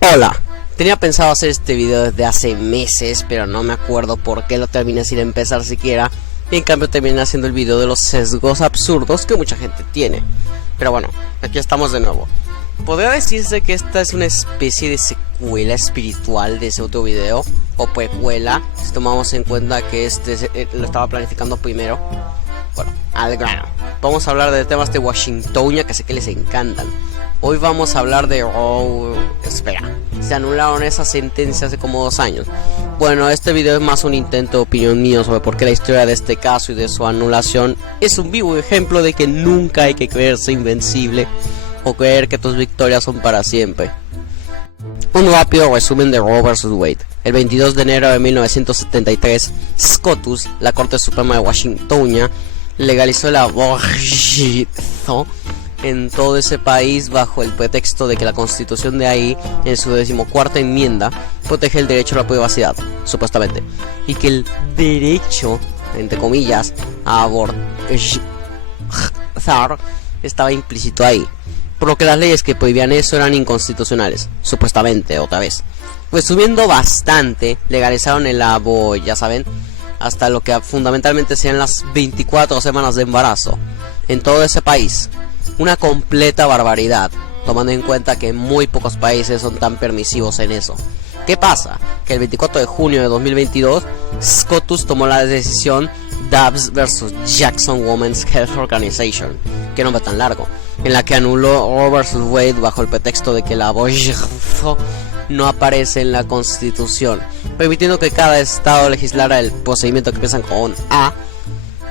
Hola, tenía pensado hacer este video desde hace meses, pero no me acuerdo por qué lo terminé sin empezar siquiera. Y en cambio terminé haciendo el video de los sesgos absurdos que mucha gente tiene. Pero bueno, aquí estamos de nuevo. Podría decirse que esta es una especie de secuela espiritual de ese otro video, o precuela, si tomamos en cuenta que este lo estaba planificando primero. Bueno, al grano. Vamos a hablar de temas de Washingtonia que sé que les encantan. Hoy vamos a hablar de... espera, se anularon esas sentencias hace como 2 años. Bueno, este video es más un intento de opinión mío sobre por qué la historia de este caso y de su anulación es un vivo ejemplo de que nunca hay que creerse invencible o creer que tus victorias son para siempre. Un rápido resumen de Roe vs. Wade. El 22 de enero de 1973, SCOTUS, la Corte Suprema de Washingtonia, legalizó el aborto en todo ese país bajo el pretexto de que la constitución de ahí, en su 14ª enmienda, protege el derecho a la privacidad, supuestamente, y que el derecho, entre comillas, a abortar estaba implícito ahí, por lo que las leyes que prohibían eso eran inconstitucionales, supuestamente, otra vez. Resumiendo bastante, legalizaron el aborto, ya saben, hasta lo que fundamentalmente sean las 24 semanas de embarazo en todo ese país. Una completa barbaridad, tomando en cuenta que muy pocos países son tan permisivos en eso. ¿Qué pasa? Que el 24 de junio de 2022, SCOTUS tomó la decisión Dobbs vs. Jackson Women's Health Organization, qué nombre tan largo, en la que anuló Roe vs. Wade bajo el pretexto de que el aborto no aparece en la Constitución, permitiendo que cada estado legislara el procedimiento que empiezan con A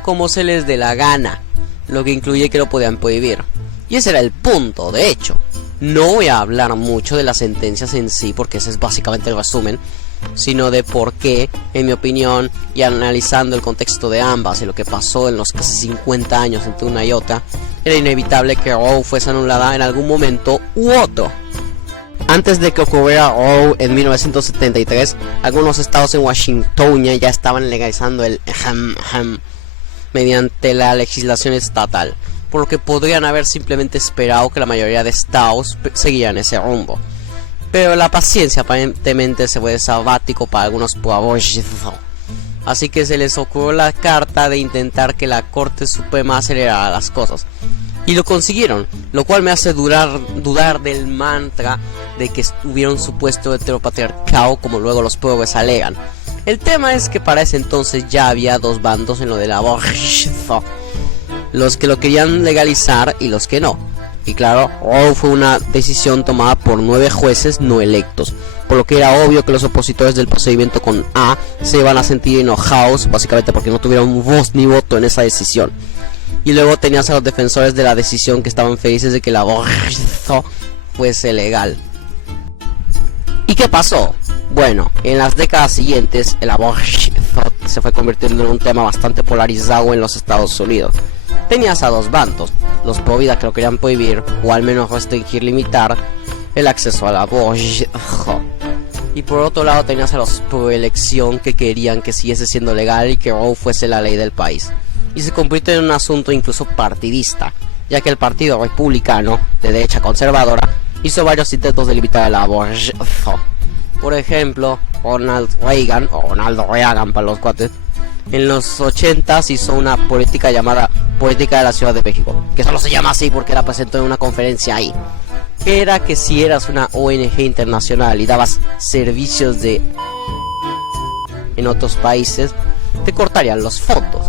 como se les dé la gana, lo que incluye que lo podían prohibir. Y ese era el punto, de hecho. No voy a hablar mucho de las sentencias en sí, porque ese es básicamente el resumen, sino de por qué, en mi opinión, y analizando el contexto de ambas y lo que pasó en los casi 50 años entre una y otra, era inevitable que Roe fuese anulada en algún momento u otro. Antes de que ocurriera Roe en 1973, algunos estados en Washingtonia ya estaban legalizando el mediante la legislación estatal, por lo que podrían haber simplemente esperado que la mayoría de estados seguían ese rumbo. Pero la paciencia aparentemente se fue de sabático para algunos pueblos, así que se les ocurrió la carta de intentar que la Corte Suprema acelerara las cosas. Y lo consiguieron, lo cual me hace dudar del mantra de que hubiera un supuesto heteropatriarcado, como luego los pueblos alegan. El tema es que para ese entonces ya había 2 bandos en lo del aborto, los que lo querían legalizar y los que no. Y claro, Roe fue una decisión tomada por 9 jueces no electos, por lo que era obvio que los opositores del procedimiento con A se iban a sentir enojados, básicamente porque no tuvieron voz ni voto en esa decisión. Y luego tenías a los defensores de la decisión que estaban felices de que el aborto fuese legal. ¿Y qué pasó? Bueno, en las décadas siguientes, el aborto se fue convirtiendo en un tema bastante polarizado en los Estados Unidos. Tenías a 2 bandos, los pro vida que lo querían prohibir, o al menos restringir, limitar el acceso al aborto. Y por otro lado tenías a los pro elección que querían que siguiese siendo legal y que Roe fuese la ley del país. Y se convirtió en un asunto incluso partidista, ya que el Partido Republicano, de derecha conservadora, hizo varios intentos de limitar el aborto. Por ejemplo, Ronald Reagan, o Ronaldo Reagan para los cuates, en los 80s hizo una política llamada Política de la Ciudad de México, que solo se llama así porque la presentó en una conferencia ahí, que era que si eras una ONG internacional y dabas servicios en otros países, te cortarían los fondos.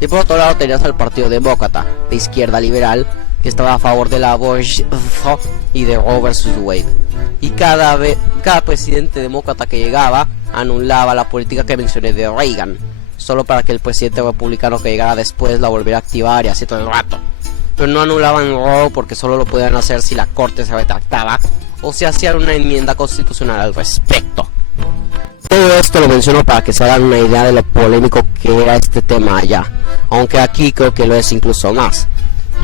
Y por otro lado tenías al Partido Demócrata, de izquierda liberal, que estaba a favor del aborto y de Roe vs. Wade. Y cada presidente demócrata que llegaba anulaba la política que mencioné de Reagan, solo para que el presidente republicano que llegara después la volviera a activar y así todo el rato. Pero no anulaban Roe porque solo lo podían hacer si la corte se retractaba o si hacían una enmienda constitucional al respecto. Todo esto lo menciono para que se hagan una idea de lo polémico que era este tema allá, aunque aquí creo que lo es incluso más.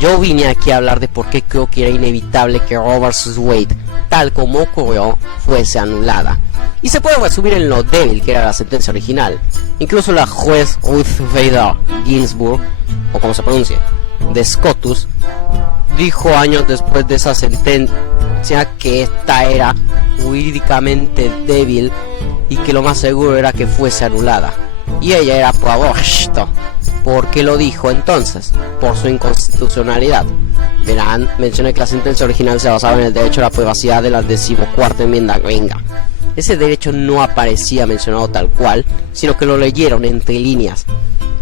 Yo vine aquí a hablar de por qué creo que era inevitable que Roe vs. Wade, tal como ocurrió, fuese anulada. Y se puede resumir en lo débil que era la sentencia original. Incluso la juez Ruth Bader Ginsburg, o como se pronuncie, de SCOTUS, dijo años después de esa sentencia, sino que esta era jurídicamente débil y que lo más seguro era que fuese anulada. Y ella era pro aborto. ¿Por qué lo dijo entonces? Por su inconstitucionalidad. Verán, mencioné que la sentencia original se basaba en el derecho a la privacidad de la 14ª enmienda gringa. Ese derecho no aparecía mencionado tal cual, sino que lo leyeron entre líneas.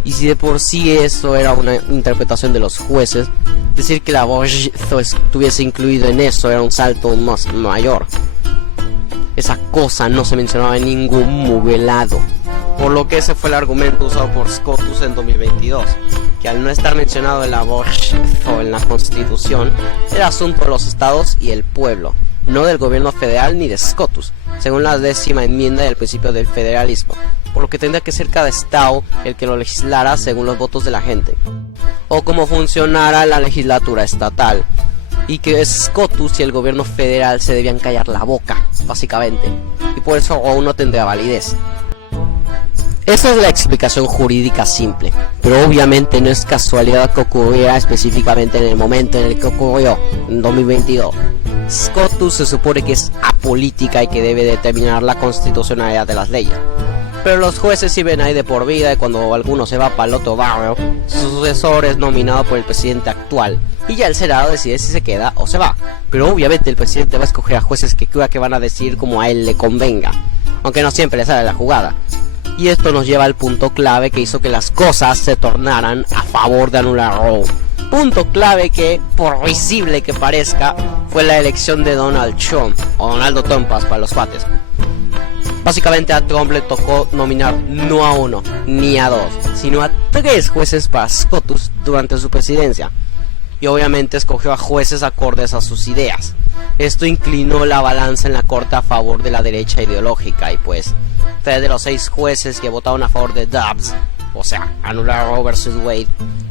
Y si de por sí eso era una interpretación de los jueces, decir que el aborto estuviese incluido en eso era un salto más mayor. Esa cosa no se mencionaba en ningún mugelado. Por lo que ese fue el argumento usado por Scotus en 2022, que al no estar mencionado el aborto en la Constitución, era asunto de los estados y el pueblo, no del gobierno federal ni de Scotus, según la 10ª enmienda del principio del federalismo, por lo que tendría que ser cada estado el que lo legislara según los votos de la gente, o como funcionara la legislatura estatal, y que Scotus y el gobierno federal se debían callar la boca, básicamente, y por eso aún no tendría validez. Esa es la explicación jurídica simple, pero obviamente no es casualidad que ocurriera específicamente en el momento en el que ocurrió, en 2022. Scotus se supone que es apolítica y que debe determinar la constitucionalidad de las leyes, pero los jueces sí ven ahí de por vida y cuando alguno se va para el otro barrio, su sucesor es nominado por el presidente actual y ya el Senado decide si se queda o se va, pero obviamente el presidente va a escoger a jueces que crea que van a decidir como a él le convenga, aunque no siempre le sale la jugada. Y esto nos lleva al punto clave que hizo que las cosas se tornaran a favor de anular Roe. Punto clave que, por risible que parezca, fue la elección de Donald Trump, o Donaldo Trumpas para los cuates. Básicamente a Trump le tocó nominar no a uno, ni a dos, sino a 3 jueces para Scotus durante su presidencia. Y obviamente escogió a jueces acordes a sus ideas. Esto inclinó la balanza en la corte a favor de la derecha ideológica y pues 3 de los 6 jueces que votaron a favor de Dobbs, o sea, anular Roe vs. Wade,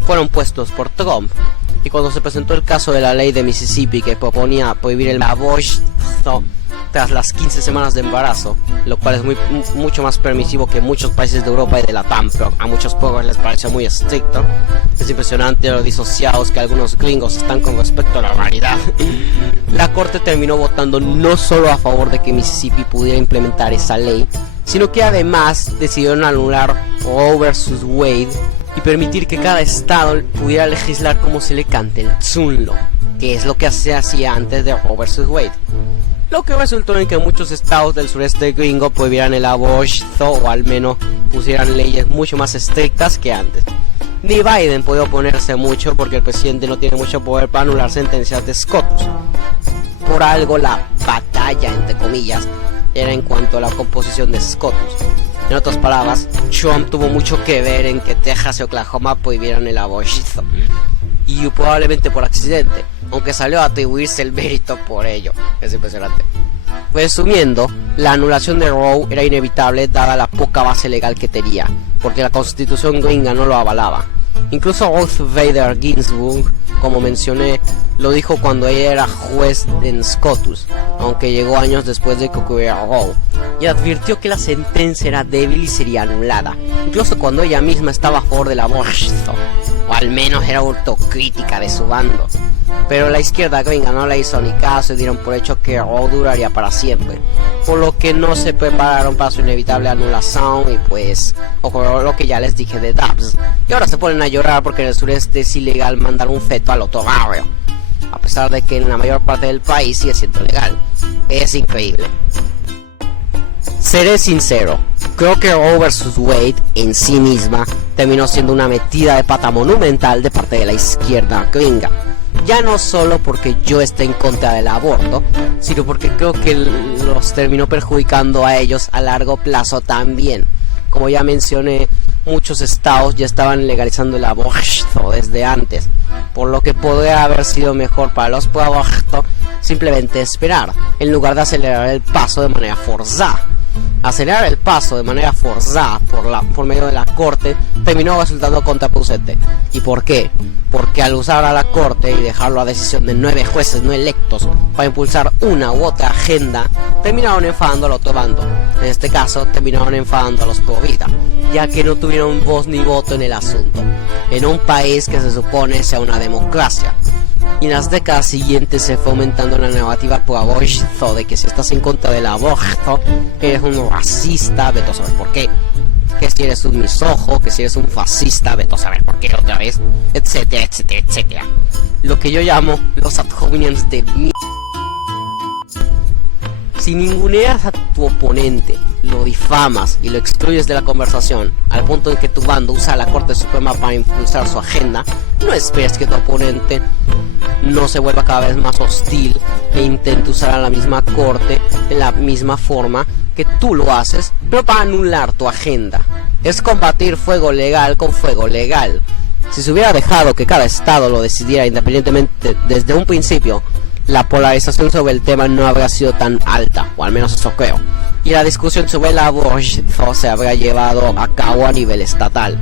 fueron puestos por Trump. Y cuando se presentó el caso de la ley de Mississippi que proponía prohibir el aborto tras las 15 semanas de embarazo, lo cual es mucho más permisivo que muchos países de Europa y de la TAM, pero a muchos pueblos les parece muy estricto. Es impresionante lo disociados que algunos gringos están con respecto a la realidad. La corte terminó votando no solo a favor de que Mississippi pudiera implementar esa ley, sino que además decidieron anular Roe vs. Wade y permitir que cada estado pudiera legislar como se le cante el tzunlo, que es lo que se hacía antes de Roe vs. Wade. Lo que resultó en que muchos estados del sureste gringo prohibieran el aborto o al menos pusieran leyes mucho más estrictas que antes. Ni Biden puede oponerse mucho porque el presidente no tiene mucho poder para anular sentencias de Scotus. Por algo la batalla, entre comillas, era en cuanto a la composición de Scotus. En otras palabras, Trump tuvo mucho que ver en que Texas y Oklahoma prohibieran el aborto. Y probablemente por accidente, aunque salió a atribuirse el mérito por ello. Es impresionante. Resumiendo, la anulación de Roe era inevitable dada la poca base legal que tenía, porque la constitución gringa no lo avalaba. Incluso Ruth Bader Ginsburg, como mencioné, lo dijo cuando ella era juez en Scotus, aunque llegó años después de que ocurriera Roe, y advirtió que la sentencia era débil y sería anulada, incluso cuando ella misma estaba a favor del aborto, o al menos era autocrítica de su bando. Pero la izquierda gringa no le hizo ni caso y dieron por hecho que Roe duraría para siempre, por lo que no se prepararon para su inevitable anulación y pues ocurrió lo que ya les dije de Dobbs. Y ahora se ponen a llorar porque en el sureste es ilegal mandar un feto al otro barrio, a pesar de que en la mayor parte del país sigue siendo legal. Es increíble. Seré sincero, creo que Roe vs. Wade en sí misma terminó siendo una metida de pata monumental de parte de la izquierda gringa. Ya no solo porque yo esté en contra del aborto, sino porque creo que los terminó perjudicando a ellos a largo plazo también. Como ya mencioné, muchos estados ya estaban legalizando el aborto desde antes, por lo que podría haber sido mejor para los pro aborto simplemente esperar, en lugar de acelerar el paso de manera forzada. Acelerar el paso de manera forzada por medio de la corte terminó resultando contraproducente. ¿Y por qué? Porque al usar a la corte y dejarlo a decisión de 9 jueces no electos para impulsar una u otra agenda, terminaron enfadando al otro bando. En este caso, terminaron enfadando a los pro vida, ya que no tuvieron voz ni voto en el asunto, en un país que se supone sea una democracia. Y en las décadas siguientes se fue aumentando la narrativa pro aborto, de que si estás en contra del aborto, eres un racista, vete a saber por qué. Que si eres un misojo, que si eres un fascista, vete a saber por qué otra vez, etcétera, etcétera, etcétera. Lo que yo llamo los ad hominems de mierda. Si ninguneas a tu oponente, lo difamas y lo excluyes de la conversación, al punto en que tu bando usa a la Corte Suprema para impulsar su agenda, no esperes que tu oponente no se vuelva cada vez más hostil e intente usar a la misma corte en la misma forma que tú lo haces, pero para anular tu agenda. Es combatir fuego legal con fuego legal. Si se hubiera dejado que cada estado lo decidiera independientemente desde un principio, la polarización sobre el tema no habría sido tan alta, o al menos eso creo, y la discusión sobre el aborto se habría llevado a cabo a nivel estatal.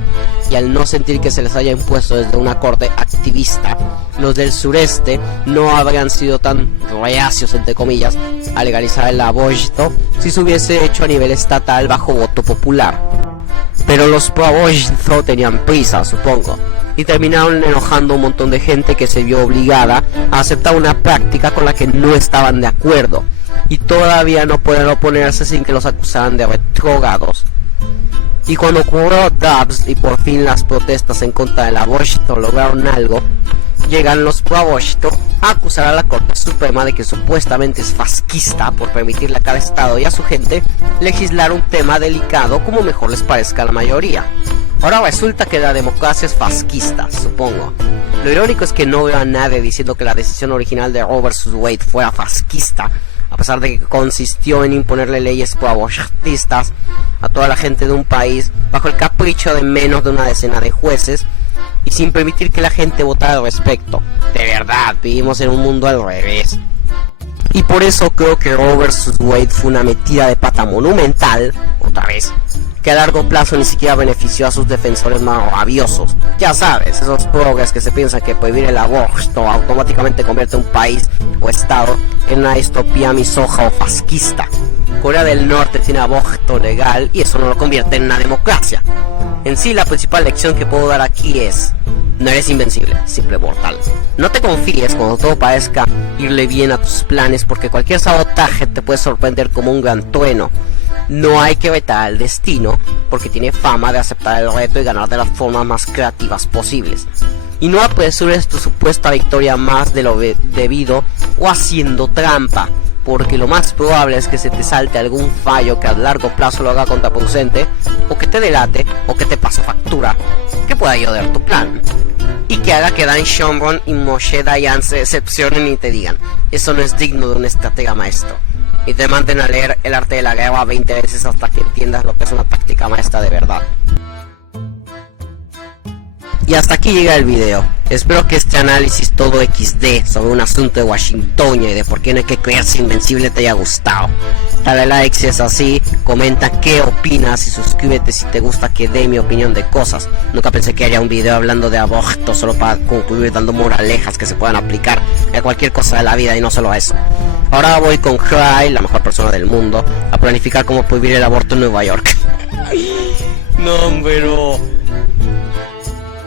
Y al no sentir que se les haya impuesto desde una corte activista, los del sureste no habrían sido tan reacios, entre comillas, a legalizar el aborto si se hubiese hecho a nivel estatal bajo voto popular. Pero los pro-aborto tenían prisa, supongo, y terminaron enojando a un montón de gente que se vio obligada a aceptar una práctica con la que no estaban de acuerdo, y todavía no pueden oponerse sin que los acusaran de retrógrados. Y cuando ocurrió Dobbs y por fin las protestas en contra del aborto lograron algo, llegan los pro-aborto a acusar a la Corte Suprema de que supuestamente es fascista por permitirle a cada estado y a su gente legislar un tema delicado como mejor les parezca a la mayoría. Ahora resulta que la democracia es fascista, supongo. Lo irónico es que no veo a nadie diciendo que la decisión original de Roe vs. Wade fuera fascista, a pesar de que consistió en imponerle leyes pro-abortistas a toda la gente de un país bajo el capricho de menos de una decena de jueces y sin permitir que la gente votara al respecto. De verdad, vivimos en un mundo al revés. Y por eso creo que Roe vs. Wade fue una metida de pata monumental, otra vez, que a largo plazo ni siquiera benefició a sus defensores más rabiosos. Ya sabes, esos progres que se piensan que prohibir el aborto automáticamente convierte un país o estado en una distopía misoja o fascista. Corea del Norte tiene aborto legal y eso no lo convierte en una democracia. En sí, la principal lección que puedo dar aquí es: no eres invencible, simple mortal. No te confíes cuando todo parezca irle bien a tus planes, porque cualquier sabotaje te puede sorprender como un gran trueno. No hay que vetar al destino, porque tiene fama de aceptar el reto y ganar de las formas más creativas posibles. Y no apresures tu supuesta victoria más de lo debido o haciendo trampa, porque lo más probable es que se te salte algún fallo que a largo plazo lo haga contraproducente, o que te delate, o que te pase factura, que pueda ayudar tu plan. Y que haga que Dan Shomron y Moshe Dayan se decepcionen y te digan: eso no es digno de un estratega maestro. Y te manden a leer El arte de la guerra 20 veces hasta que entiendas lo que es una táctica maestra de verdad. Y hasta aquí llega el video. Espero que este análisis todo XD sobre un asunto de Washington y de por qué no hay que creerse invencible te haya gustado. Dale like si es así, comenta qué opinas y suscríbete si te gusta que dé mi opinión de cosas. Nunca pensé que haya un video hablando de aborto solo para concluir dando moralejas que se puedan aplicar a cualquier cosa de la vida y no solo a eso. Ahora voy con Cry, la mejor persona del mundo, a planificar cómo prohibir el aborto en Nueva York. No, pero